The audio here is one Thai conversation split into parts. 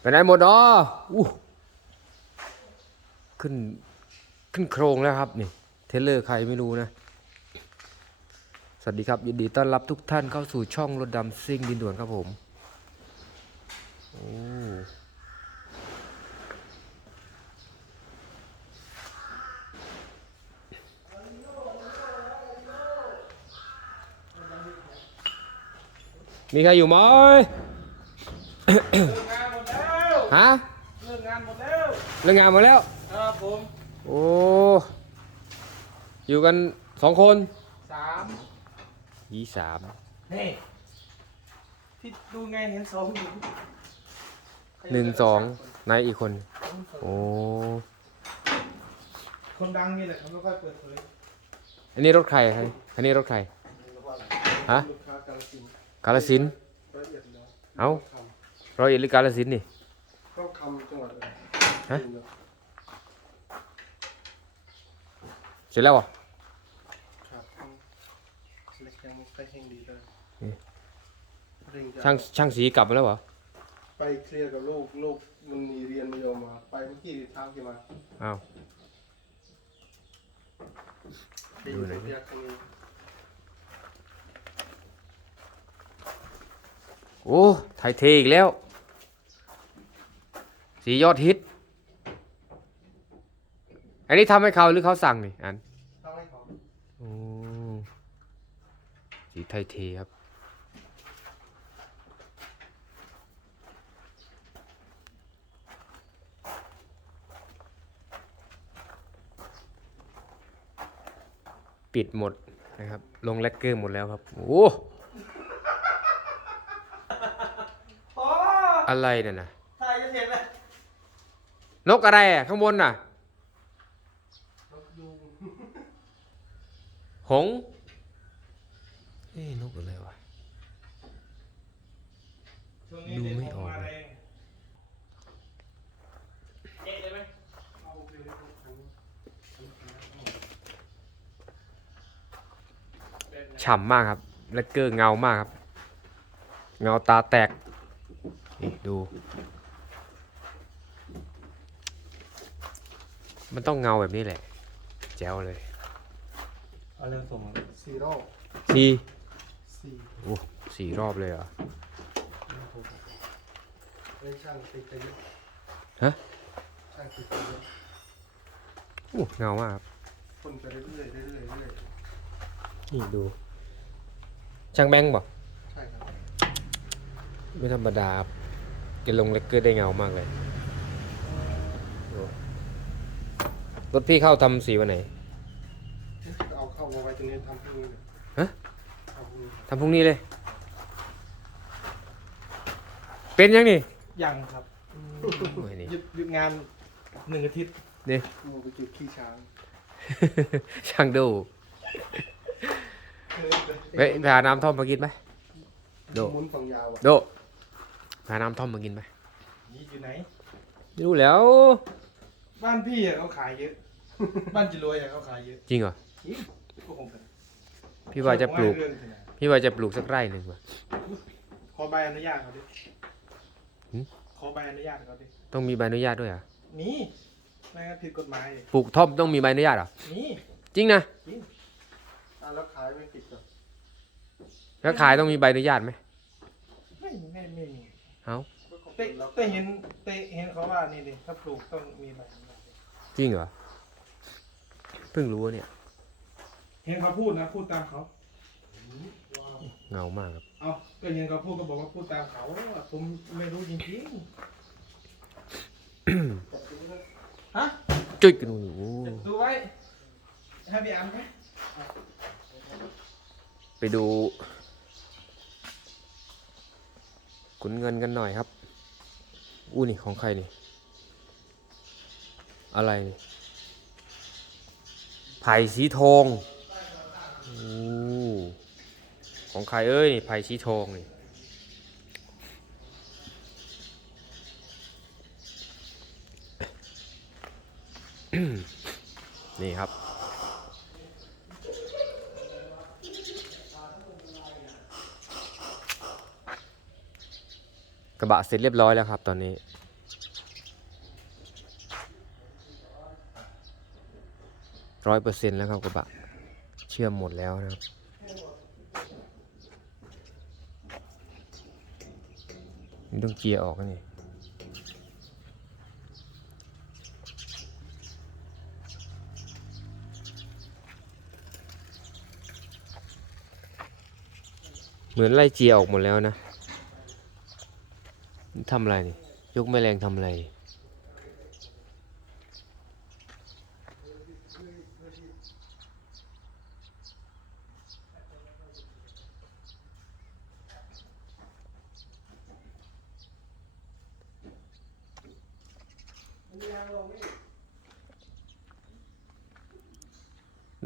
ไปไหนหมดอ๋ออู้ขึ้นขึ้นโครงแล้วครับนี่เทเลอร์ใครไม่รู้นะ สวัสดีครับ ยินดีต้อนรับทุกท่านเข้าสู่ช่องรถดำซิ่งดินด่วนครับผมโอ้มีใครอยู่ไหม ฮะเลิกงานหมดแล้วเรื่องงานหมาแล้วครับผมโอ้อยู่กันสองคนสามยี่สามนี่ที่ดูไงเห็นสองอยู่หนึ่งสองนายอีกคน โอ้คนดังนี่แหละเขาไม่ค่อยเปิดเผยอันนี้รถใครครับอันนี้รถใครฮะลูกค้ากาลสินธุ์กาลสินธุ์ละเอียดแล้วเอ้าคร้อยเอ็ดหรือกาลสินธุ์นี่ำ ต้องคำจังหวัดอะไรฮะ เสร็จแล้วเหรอครับเล็กยังไม่ค่อยแห้งดีเลยนี่เร่งจะช่างช่างสีกลับมาแล้วเหรอไปเคลียร์กับลูกลูกมันมีเรียนไม่ยอมมา ไปเมื่อกี้เช้ากี่มาอ้าว ไปอดูยู่หน่อยที่ยักษ์ตรงนี้โอ้ไทยเทอีกแล้ว สียอดฮิต อันนี้ทำให้เขาหรือเขาสั่งนี่อันทำให้เขาโอ้สีไทยเทครับ ปิดหมดนะครับ ลงแลกเกอร์หมดแล้วครับ โอ้อ๋ออะไรเนี่ยนะ ถ่ายจะเสร็จแล้ว นกอะไรอะข้างบนน่ะนกยูงหงส์เอ้ยนกอะไรวะช่วงนี้ดูเด็กไม่ออกมาเลยแรงเจ๊เลยไหมเอาโอเคเลยครับแบบไหนฉ่ำมากครับ แลกเกอร์เงามากครับ เงาตาแตกนี่ดู มันต้องเงาแบบนี้แหละ แจ๋วเลยเอาเรื่องส่งสี่รอบสี่สี่โอ้สี่รอบเลยเหรอเล่นช่างติดไปเยอะฮะช่างติดไปเยอะโอ้เงามากครับคนไปเรื่อยๆเรื่อยๆเรื่อยนี่ดู ช่างแบงค์บอกๆใช่ครับ ไม่ธรรมดาครับแกลงแลกเกอร์ได้เงามากเลยดู รถพี่เข้าทำสีวันไหนเอาเข้ามาไว้ตรงนี้ทำพรุ่งนี้เลยฮะทำพรุ่งนี้ทำพรุ่งนี้เลย เป็นยังนี่ยังครับโอ้ยนี่ หยุดหยุดงานหนึ่งอาทิตย์นี่มูไปจุดขี้ช้างช่างดูเฮ้ยไปหาน้ำท่อมมากินไหม โด หมุนฝั่งยาวอะโดหาน้ำท่อมมากินไหม นี่อยู่ไหน ไม่รู้แล้ว บ้านพี่อะเขาขายเยอะ บ้านจิรวยอะเขาขายเยอะจริงเหรออี๋ก็คงกันพี่ว่าจะปลูก เรื่องที่ไหนพี่ว่าจะปลูกสักไร่หนึ่งว่ะ ขอใบอนุญาตเขาดิหืม ขอใบอนุญาตเขาดิต้องมีใบอนุญาตด้วยเหรอะมีไม่งั้นผิดกฎหมายปลูกท่อมต้องมีใบอนุญาตเหรอมีจริงนะอะแล้วขายไม่ผิดเหรอแล้วขายต้องมีใบอนุญาตไหมไม่ไม่ไม่มี เอ้าแต่แต่เห็นแต่เห็นเขาว่านี่ดิถ้าปลูกต้องมีใบอนุญาต จริงเหรอ เพิ่งรู้เนี่ย เห็นเขาพูดนะ พูดตามเขา เงามากครับ เอาก็เห็นเขาพูดก็บอกว่าพูดตามเขาผมไม่รู้จริงๆ ฮะจุ๊ยกันโอ้โหดูไว้ให้พี่อันไหมไปดู ขุนเงินกันหน่อยครับอู้นี่ของใครนี่ อะไรไผ่สีทองอของใครเอ้ยไผ่สีทองนี่นี่ครับ กระบะเสร็จเรียบร้อยแล้วครับตอนนี้ ร้อยเปอร์เซ็นต์แล้วครับกระบะ เชื่อมหมดแล้วนะครับนี่ต้องเกียร์ออกนี่เหมือนไล่เจียร์ออกหมดแล้วนะนี่ทำอะไรนี่ ยกแม่แรงทำอะไร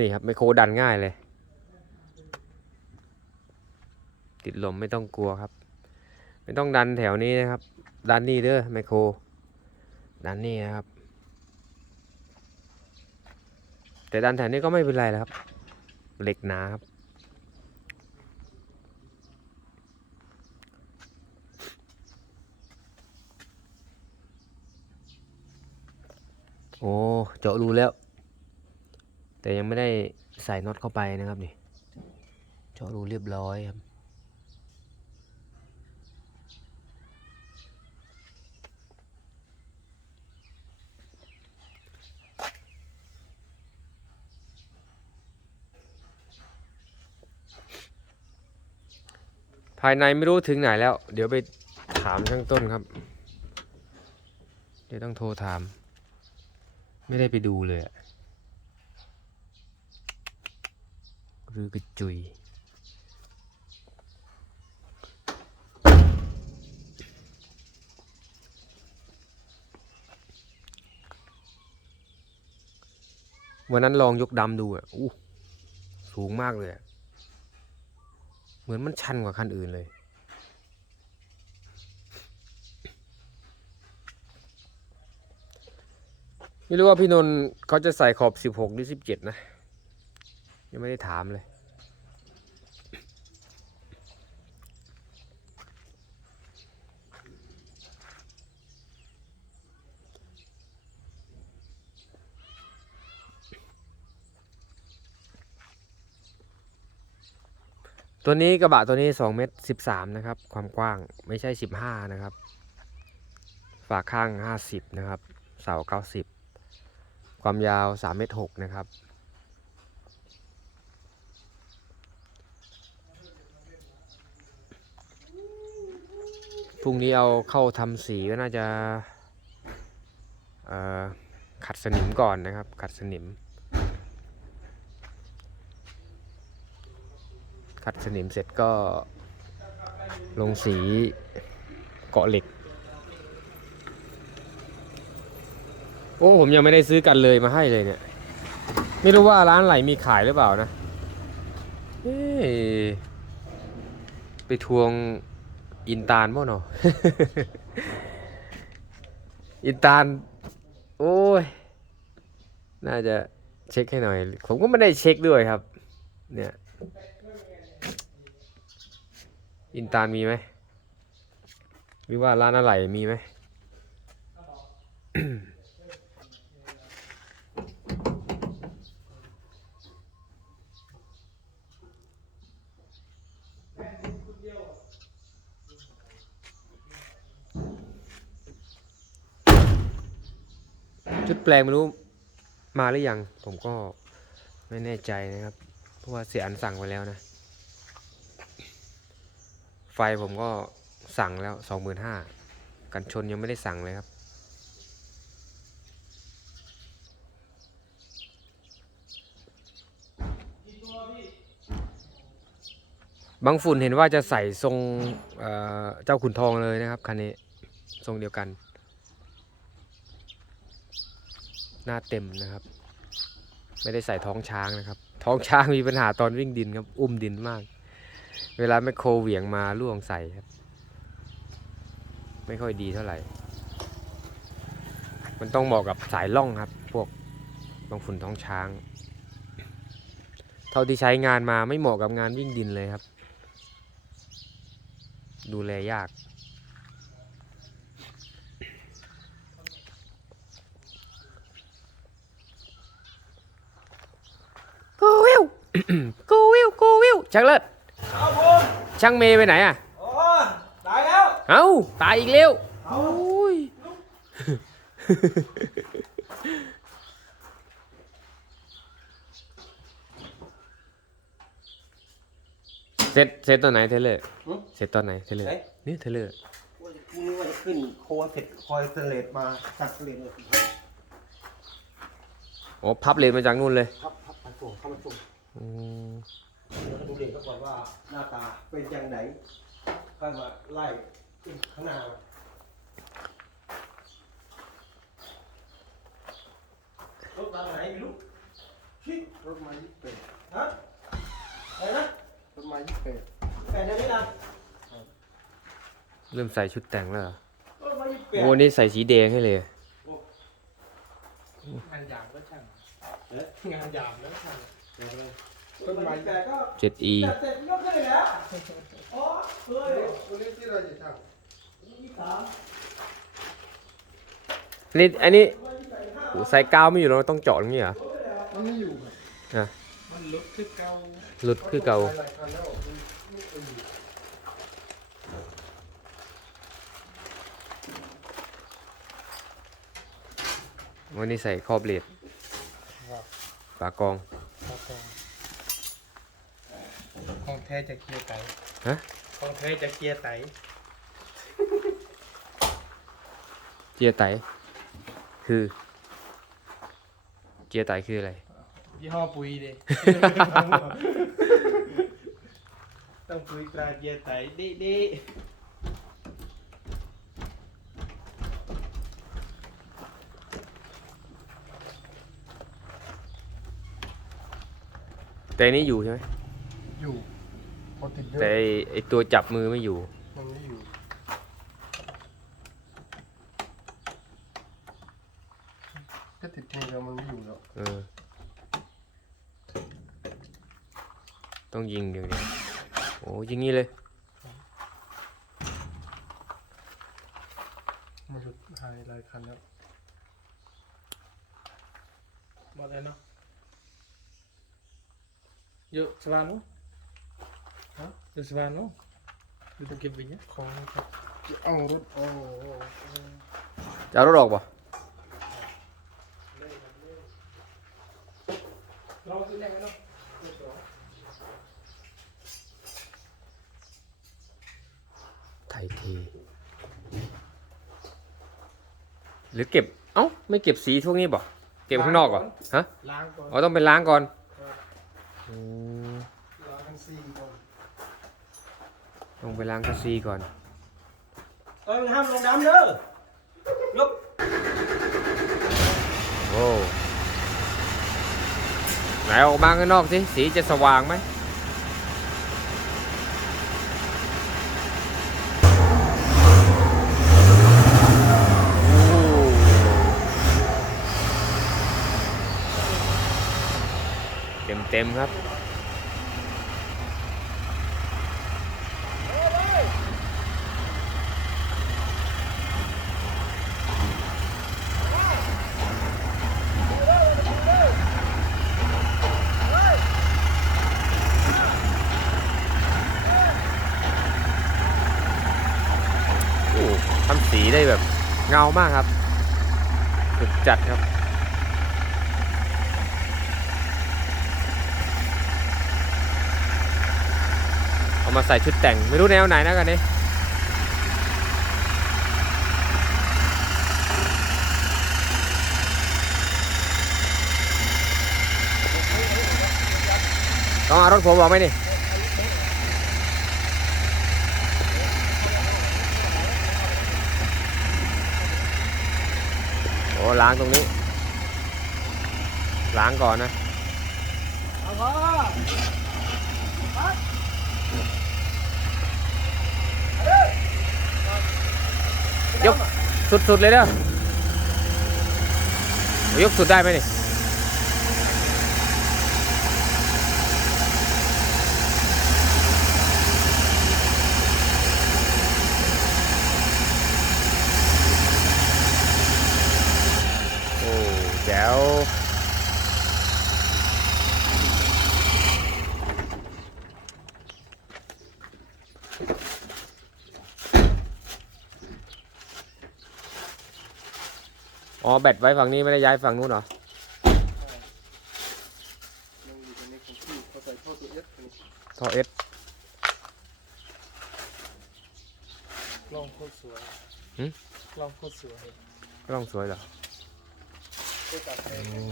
นี่ครับไมโครดันง่ายเลย ติดลมไม่ต้องกลัวครับ ไม่ต้องดันแถวนี้นะครับ ดันนี่เด้อไมโคร ดันนี่นะครับ แต่ดันแถวนี้ก็ไม่เป็นไรแล้วครับ เหล็กหนาครับโอ้ เจาะรูแล้ว แต่ยังไม่ได้ใส่น็อตเข้าไปนะครับนี่เจาะรูเรียบร้อยครับภายในไม่รู้ถึงไหนแล้ว เดี๋ยวไปถามช่างต้นครับ เดี๋ยวต้องโทรถาม ไม่ได้ไปดูเลยอะ หรือกระจุยวันนั้นลองยกดำดูอะอู้สูงมากเลยเหมือนมันชันกว่าคันอื่นเลย ไม่รู้ว่าพี่นนท์เขาจะใส่ขอบ 16 หรือ 17 นะ ยังไม่ได้ถามเลย ตัวนี้กระบะตัวนี้2เมตร13 นะครับ ความกว้างไม่ใช่ 15 นะครับ ฝาข้าง 50 นะครับ เสา90 ความยาว3เมตร6นะครับ พรุ่งนี้เอาเข้าทำสีก็น่าจะขัดสนิมก่อนนะครับ ขัดสนิม ขัดสนิมเสร็จก็ลงสีเกาะเหล็ก โอ้ ผมยังไม่ได้ซื้อกันเลยมาให้เลยเนี่ย ไม่รู้ว่าร้านไหนมีขายหรือเปล่านะไปทวง อินตาลบ่เนาะ อินตาลโอ้ย น่าจะเช็คให้หน่อย ผมก็ไม่ได้เช็คด้วยครับ เนี่ย อินตาลมีไหมหรือว่าร้านอะไรมีไหม ชุดแปลงไม่รู้มาหรือยัง ผมก็ไม่แน่ใจนะครับ เพราะว่าเสียอันสั่งไปแล้วนะ ไฟผมก็สั่งแล้วสองหมื่นห้ากันชนยังไม่ได้สั่งเลยครับ บางฝุ่นเห็นว่าจะใส่ทรงเเจ้าขุนทองเลยนะครับคันนี้ ทรงเดียวกัน หน้าเต็มนะครับ ไม่ได้ใส่ท้องช้างนะครับ ท้องช้างมีปัญหาตอนวิ่งดินครับ อุ้มดินมาก เวลาแมคโครเหวี่ยงมาล่วงใส่ครับ ไม่ค่อยดีเท่าไหร่ มันต้องเหมาะกับสายล่องครับ พวกบางฝุ่นท้องช้าง เท่าที่ใช้งานมาไม่เหมาะกับงานวิ่งดินเลยครับ ดูแลยาก กูวิวกูวิวช่างเลิศเอาผมช่างเมย์ไปไหนอะโอ้ตายแล้ว เอ้าตายอีกแล้วเอาโอ้ยเสร็จเสร็จตอนไหนเทเลอร์เสร็จตอนไหนเทเลอร์นี่เทเลอร์ว่าจะกูนึกว่าจะขึ้นโคเสร็จคอยสเลตมาตัดสเลตเลยโอ้พับเลนมาจากนู่นเลย ครับครับมาส่งเข้ามาส่ง อืมเดี๋ยวให้ดูเด็กเขาก่อนว่าหน้าตาเป็นอย่างไหนค่อยมาไล่ขึ้นข้างหน้ารถมาไหนไม่รู้ชิรถมายี่สิบแปดฮะอะไรนะรถมายี่สิบแปดแปดเดือนนี้นะเริ่มใส่ชุดแต่งแล้วเหรอรถมายี่สิบแปดโอ้นี่ใส่สีแดงให้เลย งานหยาบก็ช่างเอ๊ะงานหยาบแล้วช่าง รถมายี่สิบแปดก็ 7e จัดเสร็จยกเลยแล้วอ๋อเฮ้ยวันนี้ที่เราจะทำยี่สิบสามนี่อันนี้โอ้ใส่กาวไม่อยู่แล้วต้องเจาะอย่างนี้เหรอมันไม่อยู่อะมันลุกคือเก่าหลุดคือเก่าหลายคันแล้วมันไม่เคยอยู่วันนี้ใส่ครอบเลดปากกอง ของแท้จะเกียร์ไตฮะ ของแท้จะเกียร์ไตเจียไต คือ เจียไตคืออะไร ยี่ห้อปุ๋ยเด้ต้องปุ๋ยตราเกียร์ไตเด้เด้แต่อันนี้อยู่ใช่ไหมอยู่พอ ติดเยอะแต่ไอ้ไอตัวจับมือไม่อยู่ มันไม่อยู่ก็ติดทีเดียวมันไม่อยู่แล้วเออ ต้องยิงอย่างเดียวโอ้ยิงงี้เลย มันหลุดหายหลายคันแล้วหมดแล้วเนาะเยอะสวานุ ฮะเยอะสวานุดูตะเก็บวิ่งเนี่ยของครับจะเอารถโอ้โหจะเอารถออกป่ะลองซื้อแรงกันเนาะไทยทีหรือเก็บ เอ้า ไม่เก็บสีพวกนี้บ่เก็บข้างนอกป่ะฮะล้างก่อนอ๋อต้องไปล้างก่อนอืมล้างกันซี่ก่ อนต้องไปล้างคัสซีก่อน เอ้ยห้ามลงน้ำเด้อยกโอ้ไหนออกมาข้างนอกสิ สีจะสว่างไหมโอ้เต็มเต็มๆครับ โอ้ ทำสีได้แบบเงามากครับสุดจัดครับ เอามาใส่ชุดแต่งไม่รู้แนวไหนนะกันนี้ต้องเอารถผมบอกไหมนี่ ล้างตรงนี้ ล้างก่อนนะยกสุดๆเลยเด้อยกสุดได้ไหมนี่ โอ้แจ๋ว อ๋อแบตไว้ฝั่งนี้ไม่ได้ย้ายฝั่งนู้นเหรอยังอยู่ในของที่เขาใส่ท่อตัวเอสนี่ท่อเอสกล้องโคตรสวยหึ กล้องโคตรสวยกล้องสวยเหรอตัวตัดแทนโอ้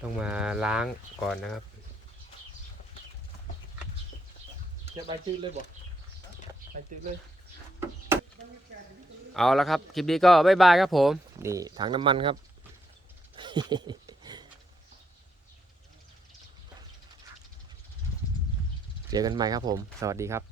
ต้องมาล้างก่อนนะครับ จะไปตื้อเลยบอกไปตื้อเลย เอาละครับ คลิปนี้ก็บ๊ายบายครับผม นี่ถังน้ำมันครับ เจอกันใหม่ครับผม สวัสดีครับ